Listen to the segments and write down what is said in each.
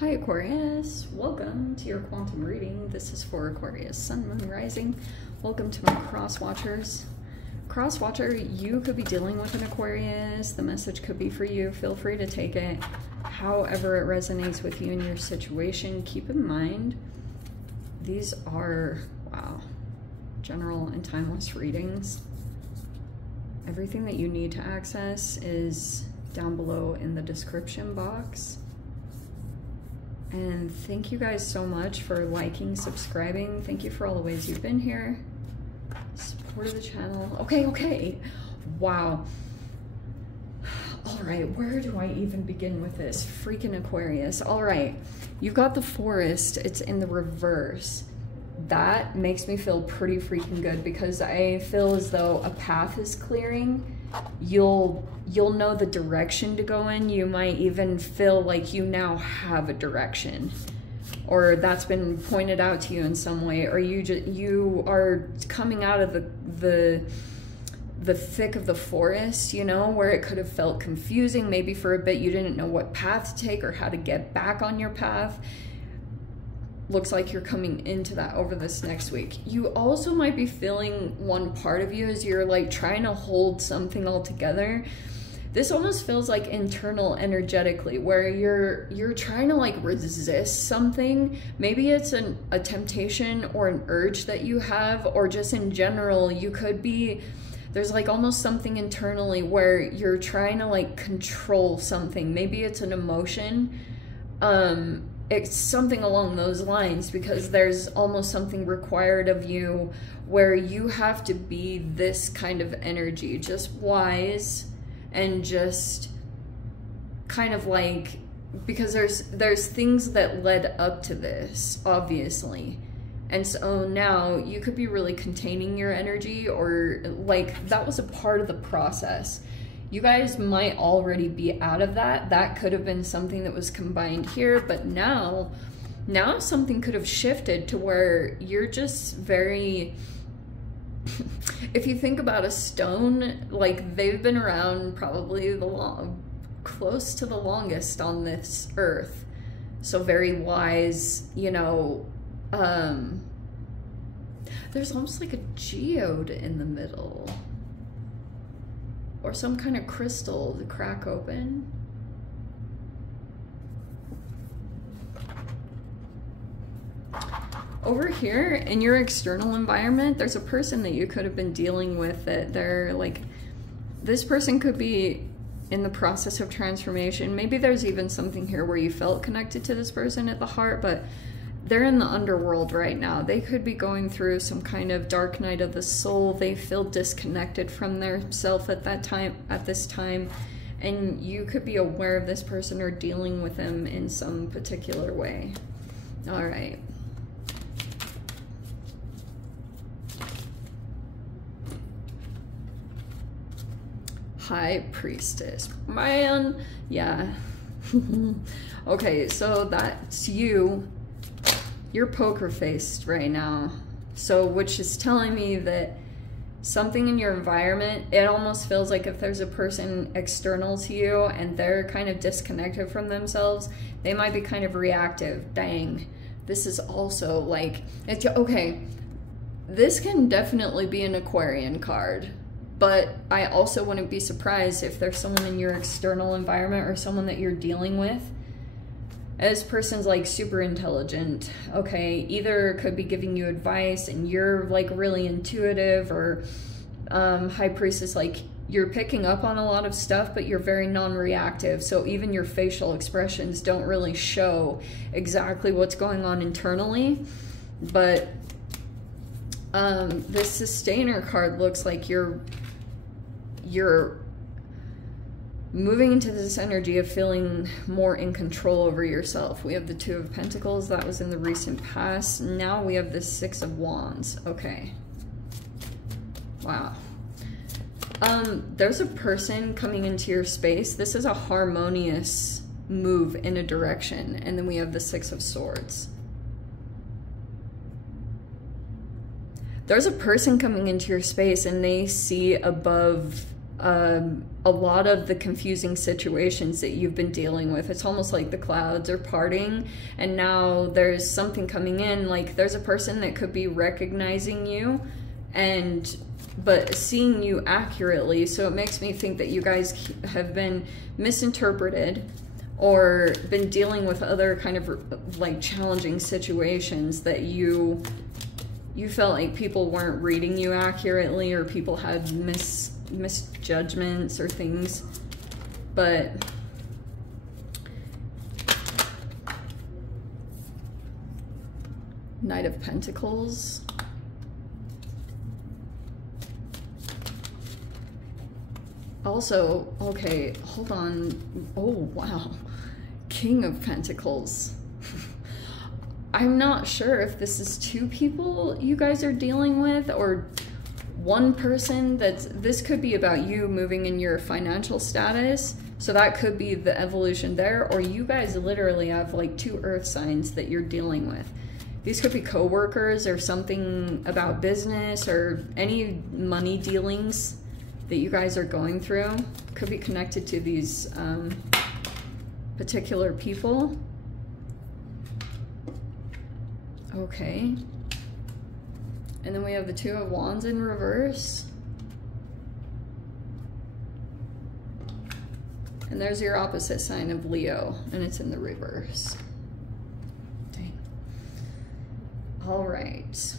Hi Aquarius, welcome to your quantum reading. This is for Aquarius, Sun, Moon, Rising. Welcome to my cross watchers. Cross watcher, you could be dealing with an Aquarius. The message could be for you. Feel free to take it however it resonates with you in your situation. Keep in mind, these are, wow, general and timeless readings. Everything that you need to access is down below in the description box. And thank you guys so much for liking, subscribing. Thank you for all the ways you've been here. Support of the channel. Okay. Wow. All right, where do I even begin with this? Freaking Aquarius. All right, you've got the forest. It's in the reverse. That makes me feel pretty freaking good because I feel as though a path is clearing. You'll know the direction to go in. You might even feel like you now have a direction, or that's been pointed out to you in some way, or you are coming out of the thick of the forest, you know, where it could have felt confusing. Maybe for a bit you didn't know what path to take or how to get back on your path. Looks like you're coming into that over this next week. You also might be feeling one part of you as you're like trying to hold something all together. This almost feels like internal energetically, where you're trying to like resist something. Maybe it's a temptation or an urge that you have, or just in general, you could be, there's like almost something internally where you're trying to like control something. Maybe it's an emotion. It's something along those lines, because there's almost something required of you where you have to be this kind of energy, just wise and just kind of like, because there's things that led up to this, obviously. And so now you could be really containing your energy, or like that was a part of the process. You guys might already be out of that. That could have been something that was combined here, but now something could have shifted to where you're just very, if you think about a stone, like they've been around probably close to the longest on this earth. So very wise, you know, there's almost like a geode in the middle, or some kind of crystal to crack open. Over here in your external environment, there's a person that you could have been dealing with that they're like, this person could be in the process of transformation. Maybe there's even something here where you felt connected to this person at the heart, but they're in the underworld right now. They could be going through some kind of dark night of the soul. They feel disconnected from their self at this time, and you could be aware of this person or dealing with them in some particular way. All right. High Priestess, man, yeah. Okay, so that's you. You're poker faced right now, so which is telling me that something in your environment, it almost feels like if there's a person external to you and they're kind of disconnected from themselves, they might be kind of reactive. Dang, this is also like, it's okay, this can definitely be an Aquarian card, but I also wouldn't be surprised if there's someone in your external environment or someone that you're dealing with. This person's like super intelligent, okay? Either could be giving you advice and you're like really intuitive, or High Priestess, like you're picking up on a lot of stuff, but you're very non-reactive. So even your facial expressions don't really show exactly what's going on internally. But this Sustainer card looks like you're moving into this energy of feeling more in control over yourself. We have the Two of Pentacles. That was in the recent past. Now we have the Six of Wands. Okay. Wow. There's a person coming into your space. This is a harmonious move in a direction. And then we have the Six of Swords. There's a person coming into your space and they see above a lot of the confusing situations that you've been dealing with. It's almost like the clouds are parting, and now there's something coming in. Like there's a person that could be recognizing you but seeing you accurately. So it makes me think that you guys have been misinterpreted or been dealing with other kind of like challenging situations that you felt like people weren't reading you accurately, or people had misjudgments or things. But Knight of Pentacles. Also, okay, hold on. Oh, wow. King of Pentacles. I'm not sure if this is two people you guys are dealing with, or one person. This could be about you moving in your financial status. So that could be the evolution there, or you guys literally have like two earth signs that you're dealing with. These could be co-workers or something about business or any money dealings that you guys are going through. Could be connected to these particular people. Okay. And then we have the Two of Wands in reverse. And there's your opposite sign of Leo, and it's in the reverse. Dang. All right.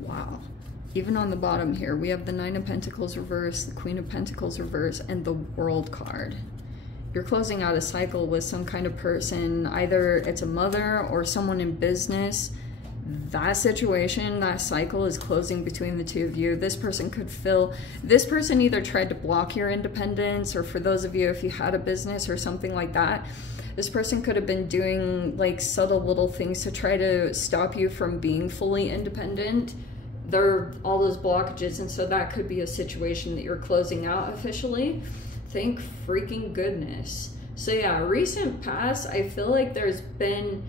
Wow. Even on the bottom here, we have the Nine of Pentacles reverse, the Queen of Pentacles reverse, and the World card. You're closing out a cycle with some kind of person. Either it's a mother or someone in business. That situation, that cycle is closing between the two of you. This person could feel, this person either tried to block your independence, or for those of you, if you had a business or something like that, this person could have been doing like subtle little things to try to stop you from being fully independent. There are all those blockages, and so that could be a situation that you're closing out officially. Thank freaking goodness. So yeah, recent past, I feel like there's been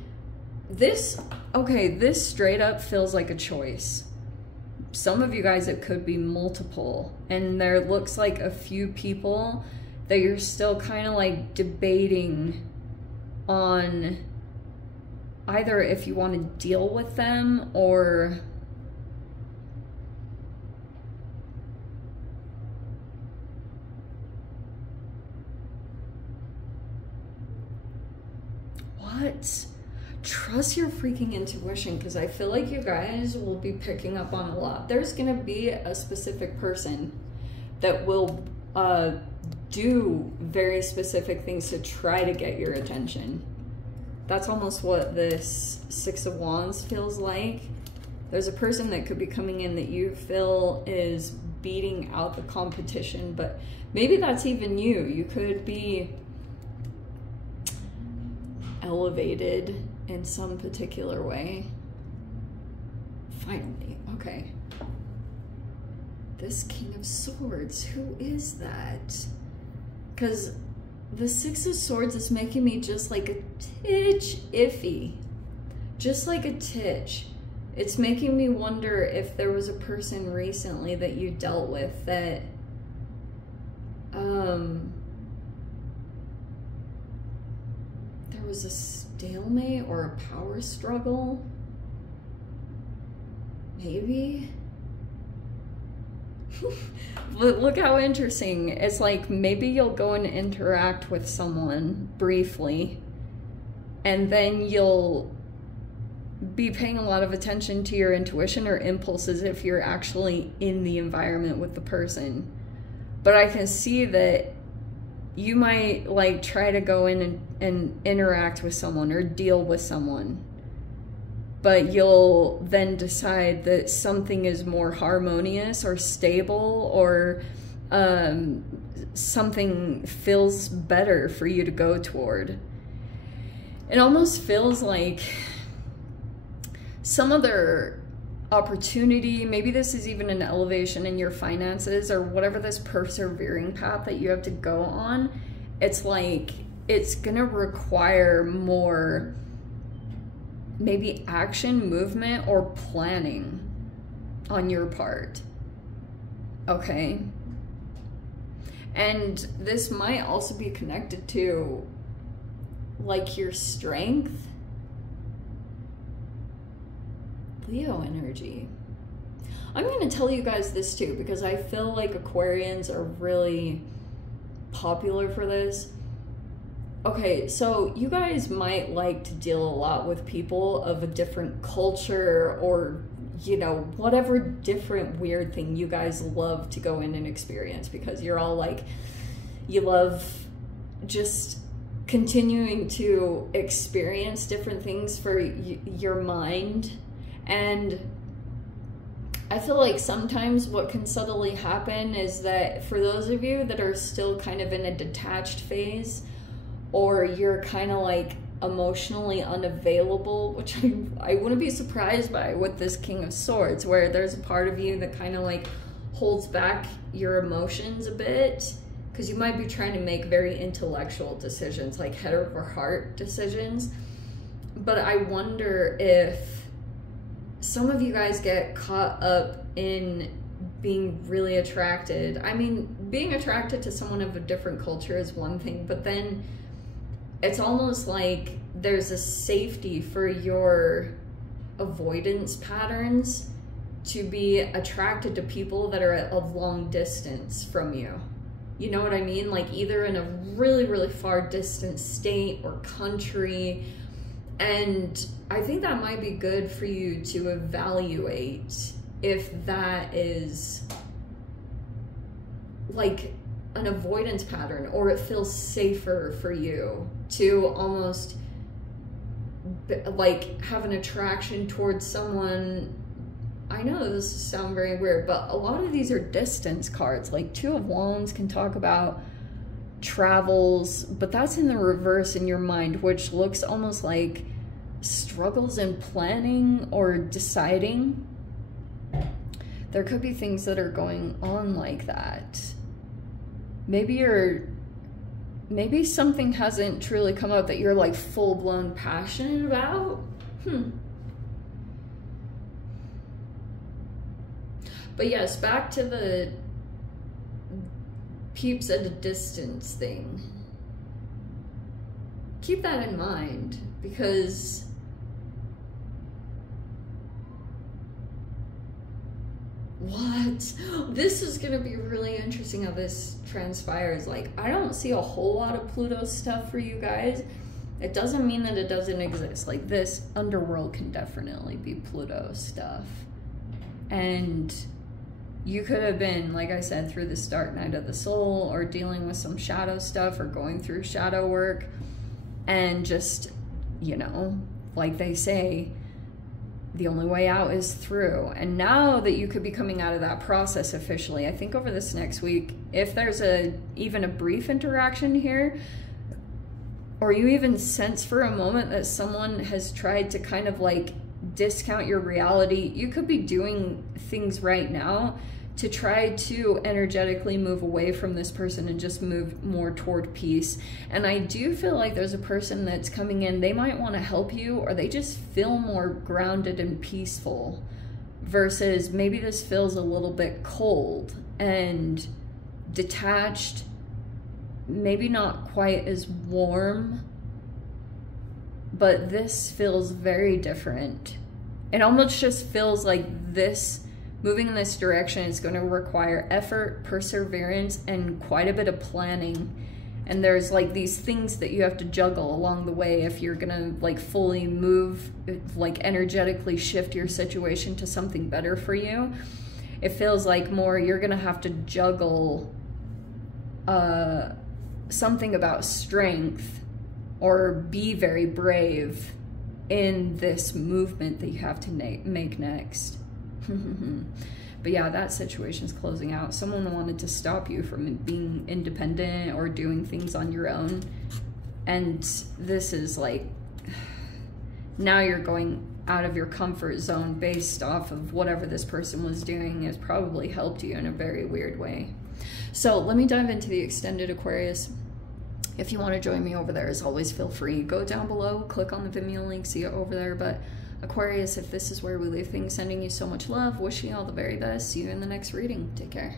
this, okay, this straight up feels like a choice. Some of you guys, it could be multiple, and there looks like a few people that you're still kind of like debating on either if you want to deal with them or what? Trust your freaking intuition, because I feel like you guys will be picking up on a lot. There's gonna be a specific person that will do very specific things to try to get your attention. That's almost what this Six of Wands feels like. There's a person that could be coming in that you feel is beating out the competition, but maybe that's even you. You could be elevated in some particular way. Finally, okay. This King of Swords, who is that? Because the Six of Swords is making me just like a titch iffy. Just like a titch. It's making me wonder if there was a person recently that you dealt with that there was a stalemate or a power struggle. Maybe. Look how interesting. It's like maybe you'll go and interact with someone briefly, and then you'll be paying a lot of attention to your intuition or impulses if you're actually in the environment with the person. But I can see that you might like try to go in and interact with someone or deal with someone, but you'll then decide that something is more harmonious or stable, or something feels better for you to go toward. It almost feels like some other opportunity, maybe this is even an elevation in your finances or whatever this persevering path that you have to go on. It's like it's gonna require more maybe action, movement, or planning on your part. Okay? And this might also be connected to like your strength. Leo energy. I'm going to tell you guys this too, because I feel like Aquarians are really popular for this. Okay, so you guys might like to deal a lot with people of a different culture, or, you know, whatever different weird thing you guys love to go in and experience, because you're all like, you love just continuing to experience different things for your mind. And I feel like sometimes what can subtly happen is that for those of you that are still kind of in a detached phase, or you're kind of like emotionally unavailable, which I wouldn't be surprised by with this King of Swords, where there's a part of you that kind of like holds back your emotions a bit, because you might be trying to make very intellectual decisions, like head over heart decisions. But I wonder if some of you guys get caught up in being really attracted. I mean, being attracted to someone of a different culture is one thing, but then it's almost like there's a safety for your avoidance patterns to be attracted to people that are at a long distance from you. You know what I mean? Like either in a really, really far distant state or country. And I think that might be good for you to evaluate if that is like an avoidance pattern, or it feels safer for you to almost like have an attraction towards someone. I know this sounds very weird, but a lot of these are distance cards. Like Two of Wands can talk about travels, but that's in the reverse in your mind, which looks almost like struggles in planning or deciding. There could be things that are going on like that. Maybe something hasn't truly come out that you're like full-blown passionate about. But yes, back to the peeps at a distance thing. Keep that in mind, because what? This is going to be really interesting how this transpires. Like, I don't see a whole lot of Pluto stuff for you guys. It doesn't mean that it doesn't exist. Like, this underworld can definitely be Pluto stuff. And you could have been, like I said, through this dark night of the soul, or dealing with some shadow stuff, or going through shadow work, and just, you know, like they say, the only way out is through. And now that you could be coming out of that process officially, I think over this next week, if there's even a brief interaction here, or you even sense for a moment that someone has tried to kind of like discount your reality, you could be doing things right now to try to energetically move away from this person and just move more toward peace. And I do feel like there's a person that's coming in, they might want to help you, or they just feel more grounded and peaceful, versus maybe this feels a little bit cold and detached, maybe not quite as warm, but this feels very different. It almost just feels like this, moving in this direction, is going to require effort, perseverance, and quite a bit of planning. And there's like these things that you have to juggle along the way if you're going to like fully move, like energetically shift your situation to something better for you. It feels like more you're going to have to juggle something about strength, or be very brave in this movement that you have to make next. But yeah, that situation's closing out. Someone wanted to stop you from being independent or doing things on your own, and this is like, now you're going out of your comfort zone based off of whatever this person was doing has probably helped you in a very weird way. So let me dive into the extended Aquarius. If you want to join me over there, as always, feel free. Go down below, click on the Vimeo link, see it over there. But Aquarius, if this is where we leave things, sending you so much love, wishing you all the very best. See you in the next reading. Take care.